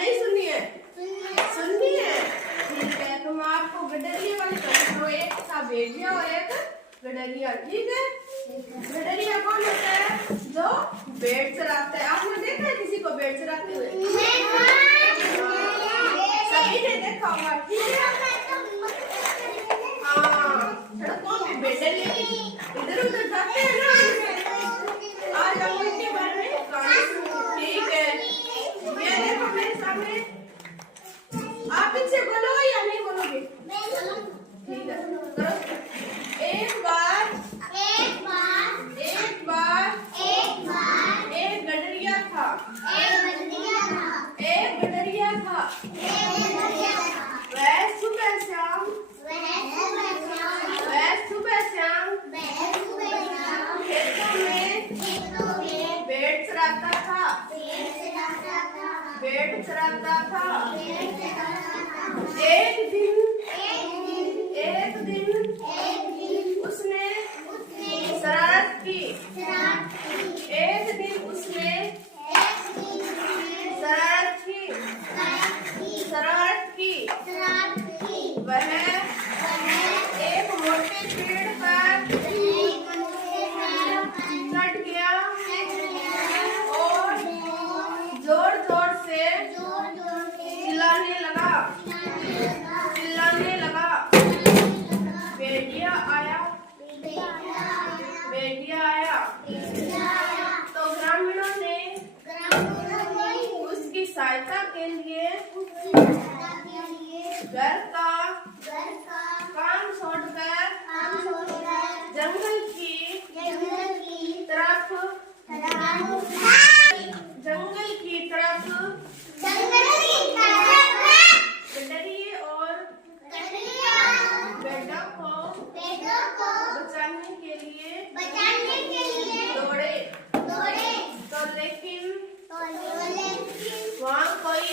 नहीं सुननी है? सुननी है। ठीक है, तो मैं आपको गडरिया वाली कहानी, एक था भेड़िया और एक गडरिया। ठीक है, गडरिया कौन होता है? जो भेड़ चराता है। आपने देखा है किसी को भेड़ चराते हुए? सभी ने देखा होगा। ठीक है, हाँ, सड़कों में भेड़ें इधर उधर जाते हैं ना। आज हम इनके बारे में कहानी सुनेंगे। ठीक है, ये देखो मेरे सामने। आप इनसे बोलो या नहीं बोलोगे? ठीक है, करो। एक बार एक गडरिया था। एक गडरिया था। वह सुबह शाम खेतों में भेड़ चराता था। एक दिन उसने शरारत की। एक दिन उसने शरारत की। वह एक मोटे पेड़ पर चढ़ गया और जोर जोर से चिल्लाने लगा। भेड़िया आया तो ग्रामीणों ने उसकी सहायता के लिए घर का काम छोड़कर जंगल की तरफ गडरिये और भेड़ों को बचाने के लिए दौड़े। तो लेकिन वहाँ कोई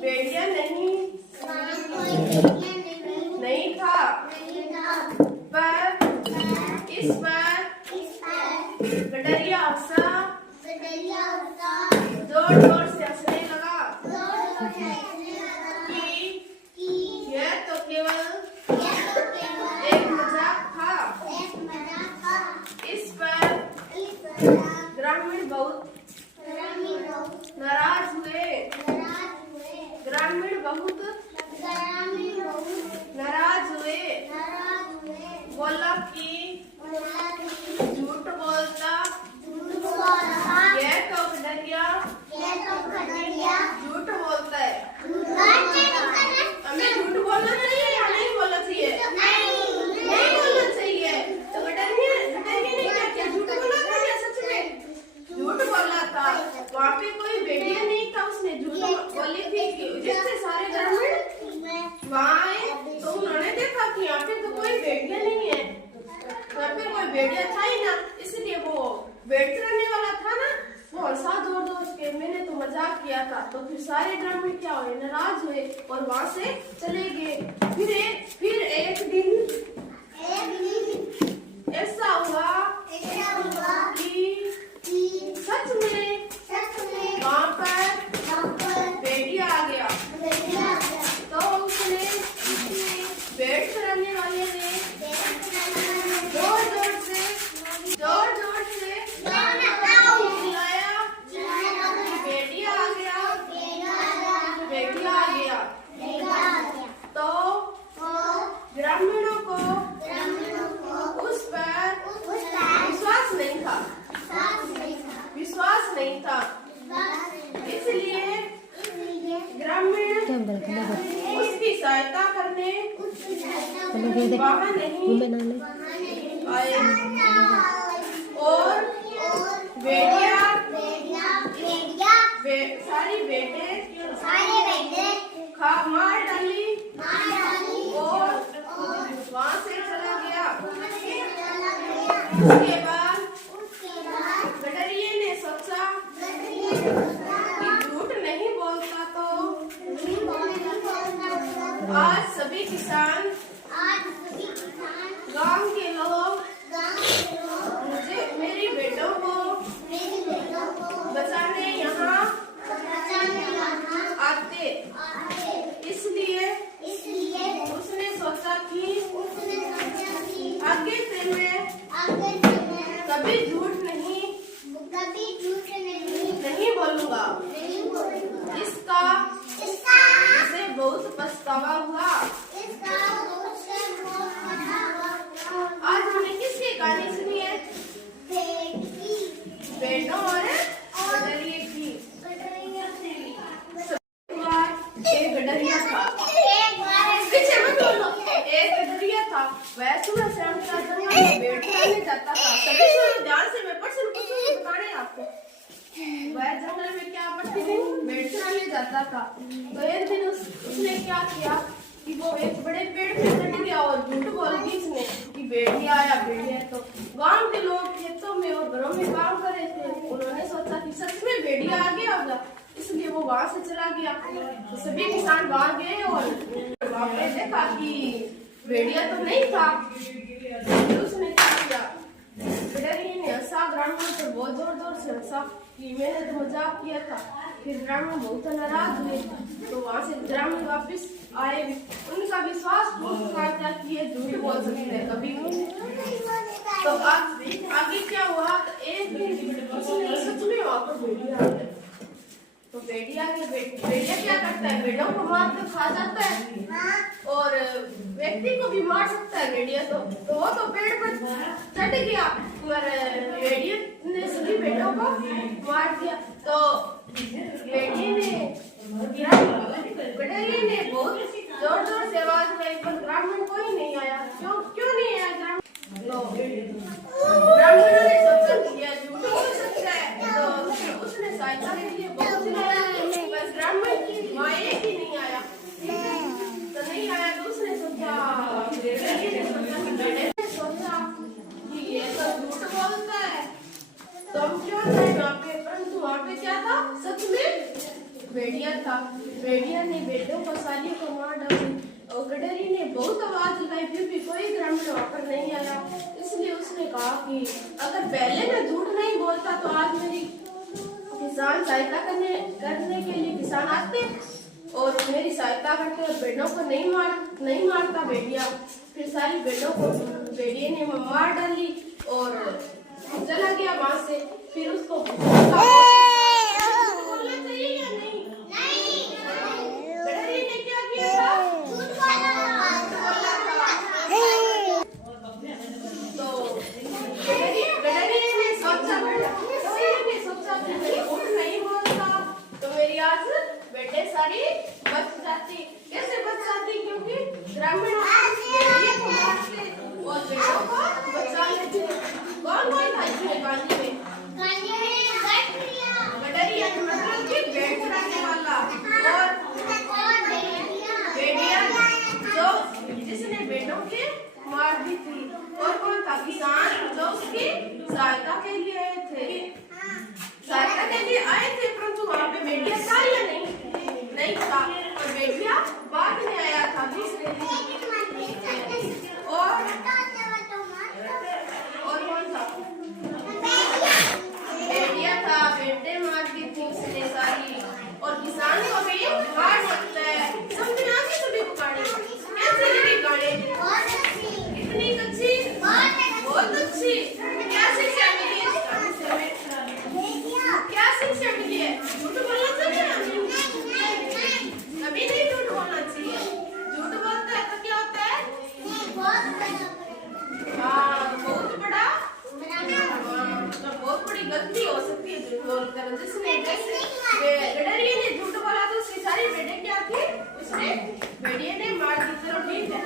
भेड़िया नहीं था। पर इस बार गडरिया हंसा, जोर से हंसने लगा कि यह तो केवल एक मजाक था। इस पर ग्रामीण बहुत नाराज हुए। बोला कि झूठ बोलता। यह तो गडरिया झूठ बोलता है। हमें झूठ बोलना चाहिए या नहीं बोलना चाहिए? नहीं बोलना चाहिए। तो गडरिया ने क्या किया? झूठ बोला था या सच में झूठ बोला था? वहाँ पे कोई भेड़िया नहीं था, उसने झूठ बोली थी जिससे सारे ग्रामीण वहाँ आए। तो उन्होंने देखा कि यहाँ पे तो कोई भेड़िया नहीं है, यहाँ पे कोई भेड़िया था ही ना, इसलिए वो भेड़ चराने वाला था ना, वो हंसा जोर के मैंने तो मजाक किया था। तो फिर सारे ग्रामीण क्या हुए? नाराज हुए और वहाँ से चले गए। फिर एक दिन ऐसा हुआ कि सच में वहाँ पर भेड़िया आ गया। तो उसने भेड़ चराने वाले ने जोर जोर से चिल्लाया, भेड़िया आ गया। तो ग्रामीणों को उस पर विश्वास नहीं था। इसलिए ग्रामीण उसकी सहायता करने वहाँ नहीं आए और सारी भेड़ें मार डाली और वहाँ से चला गया। उसके बाद गडरिये ने सोचा कि झूठ नहीं बोलता तो आज सभी किसान गांव के लोग मुझे मेरी बेटों को बचाने यहाँ रहता था। सभी सुनो ध्यान से, मैं पर्सन पूछूंगी, बताने आपको। वह जंगल में क्या प्रतिदिन भेड़ चराने जाता था। तो एक दिन उसने क्या किया कि वो एक बड़े पेड़ पे चढ़ गया और झूठ बोल दी उसने कि भेड़िया आया भेड़िया। तो गांव के लोग खेतों में और घरों में काम कर रहे थे। उन्होंने सोचा कि सच में भेड़िया आ गया होगा, इसलिए वो वहां से चला गया। तो सभी किसान वहां गए और वहां पे देखा कि भेड़िया तो नहीं था। तो उसने क्या किया, पिटारी ने हंसा, ग्रामीणों पर बहुत जोर से हंसा कि मैंने तो मजाक किया था। फिर ग्रामीण बहुत नाराज हुए। तो वहां से ग्रामीण वापस आए। उनका विश्वास टूट गया कि ये झूठ बोल सकते हैं कभी भी। तो आगे क्या हुआ, तो एक दिन उसने सच में वहां पर भेड़िया आ गया। तो भेड़िया क्या करता है, भेड़ों को मार कर खा जाता है और व्यक्ति को भी मार सकता है भेड़िया। तो वो तो पेड़ पर चढ़ गया और भेड़िया ने सभी भेड़ों को मार दिया। तो भेड़िए ने बहुत जोर से आवाज लगाई, पर ग्रामीण कोई नहीं आया। क्यों नहीं आया ग्रामीण? तो ग्रामीणों ने सोचा कि यह झूठ बोल सकता है। तो उसने सहायता के लिए बहुत चिल्लाया, पर ग्रामीण की माँ एक ही नहीं आया। तो नहीं आया तो उसने सोचा कि ये तो झूठ बोलता है, तो हम क्यों जाए वहाँ पे। परंतु वहाँ पे क्या था, सच में भेड़िया था। भेड़िया ने भेड़ों को सालियों को मार डाली और गडरी ने बहुत आवाज लगाई, फिर भी कोई ग्रामीण वहाँ पर नहीं आया। इसलिए उसने कहा कि अगर पहले मैं झूठ नहीं बोलता तो आज मेरी किसान सहायता करने के लिए किसान आते और मेरी सहायता करते और भेड़ों को नहीं मारता भेड़िया। फिर सारी भेड़ों को भेड़िए ने मार डाली और चला गया वहां से। फिर उसको बोलना चाहिए या नहीं? गडरी ने क्या किया था, तो गडरी ने सोचा कि मैं झूठ नहीं बोलता तो मेरी आज बेटे सारी बच जाती। कैसे बच जाती, क्योंकि ग्रामीण भेड़िए को मारते और भेड़ों को बचा लेते। कौन था इसमें गांधी में? गडरिया मतलब कि भेड़ चराने वाला, और भेड़िया जो जिसने भेड़ों के मार दी थी। और कौन था, किसान जो उसकी सहायता के लिए आए थे। परंतु वहाँ पे भेड़िया था या नहीं था। और भेड़िया बाद में आया था दूसरे दिन। और कौन था, भेड़िया था, भेड़े मार दी थी उसने सारी। और किसान को भी मार सकता है। समझ में आ गई सभी को कहानी? कैसे लगी कहानी? इतनी अच्छी, बहुत अच्छी। क्या शिक्षा मिली इस कहानी से हमें? क्या शिक्षा मिली है? झूठ बोलना चाहिए कभी नहीं, झूठ बोलना चाहिए। झूठ बोलता है तो क्या होता है, बहुत बड़ा, बहुत बड़ी गलती हो सकती है झूठ बोलकर। जिसने जैसे गडरिए ने झूठ बोला तो उसकी सारी भेड़ें क्या थी, उसने भेड़िए ने मार दी। चलो ठीक है।